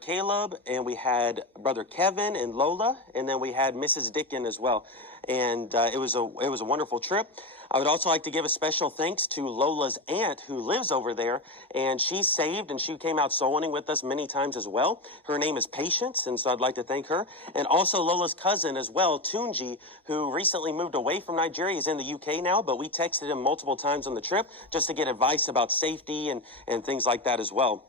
Caleb, and we had brother Kevin and Lola, and then we had Mrs. Dickin as well. And it was a wonderful trip. I would also like to give a special thanks to Lola's aunt who lives over there, and she's saved, and she came out soul winning with us many times as well. Her name is Patience, and so I'd like to thank her. And also Lola's cousin as well, Tunji, who recently moved away from Nigeria. He's in the UK now, but we texted him multiple times on the trip just to get advice about safety and things like that as well.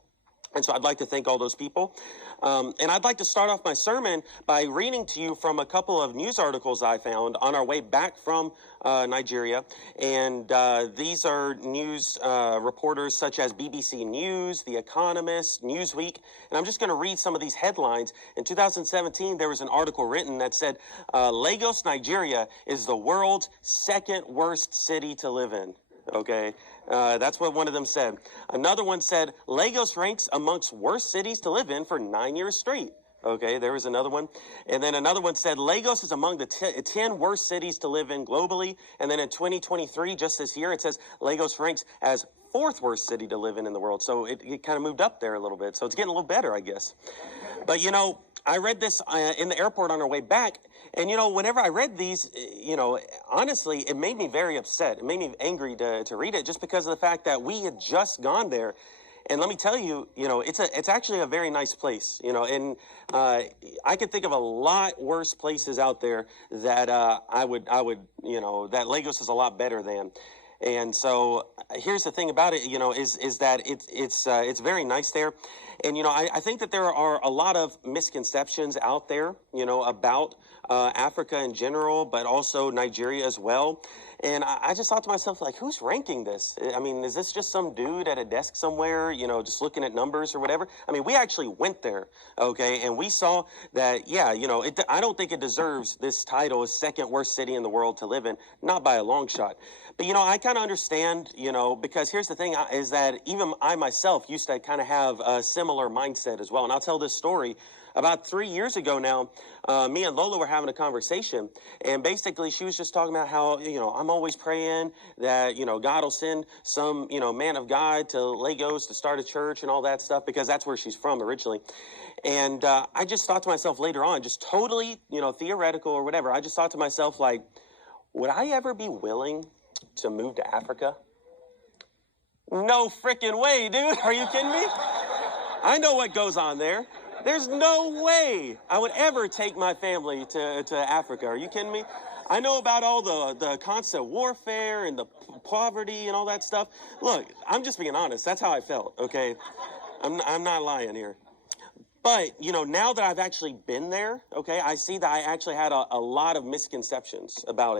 And so I'd like to thank all those people. And I'd like to start off my sermon by reading to you from a couple of news articles I found on our way back from Nigeria. And these are news reporters such as BBC News, The Economist, Newsweek. And I'm just going to read some of these headlines. In 2017, there was an article written that said, Lagos, Nigeria is the world's second worst city to live in. Okay, that's what one of them said. Another one said, Lagos ranks amongst worst cities to live in for 9 years straight. Okay, there was another one. And then another one said, Lagos is among the 10 worst cities to live in globally. And then in 2023, just this year, it says Lagos ranks as fourth worst city to live in the world. So it kind of moved up there a little bit. So it's getting a little better, I guess. But, you know, I read this in the airport on our way back. And, you know, whenever I read these, you know, honestly, it made me very upset. It made me angry to read it just because of the fact that we had just gone there. And let me tell you, you know, it's actually a very nice place, you know, and I could think of a lot worse places out there that I would, you know, that Lagos is a lot better than. And so here's the thing about it, you know, is that it's very nice there. And, you know, I think that there are a lot of misconceptions out there, you know, about Africa in general, but also Nigeria as well. And I just thought to myself, like, who's ranking this? I mean, is this just some dude at a desk somewhere, you know, just looking at numbers or whatever? I mean, we actually went there, okay, and we saw that, yeah, you know, I don't think it deserves this title as second worst city in the world to live in, not by a long shot. But, you know, I kind of understand, you know, because here's the thing is that even I myself used to kind of have a similar mindset as well. And I'll tell this story. About 3 years ago now, me and Lola were having a conversation, and basically she was just talking about how, you know, I'm always praying that, you know, God will send some, you know, man of God to Lagos to start a church and all that stuff, because that's where she's from originally. And I just thought to myself later on, just totally, you know, theoretical or whatever, I just thought to myself, like, would I ever be willing to move to Africa? No freaking way, dude. Are you kidding me? I know what goes on there. There's no way I would ever take my family to Africa. Are you kidding me? I know about all the constant warfare and the poverty and all that stuff. Look, I'm just being honest. That's how I felt, okay? I'm not lying here. But, you know, now that I've actually been there, okay, I see that I actually had a lot of misconceptions about it.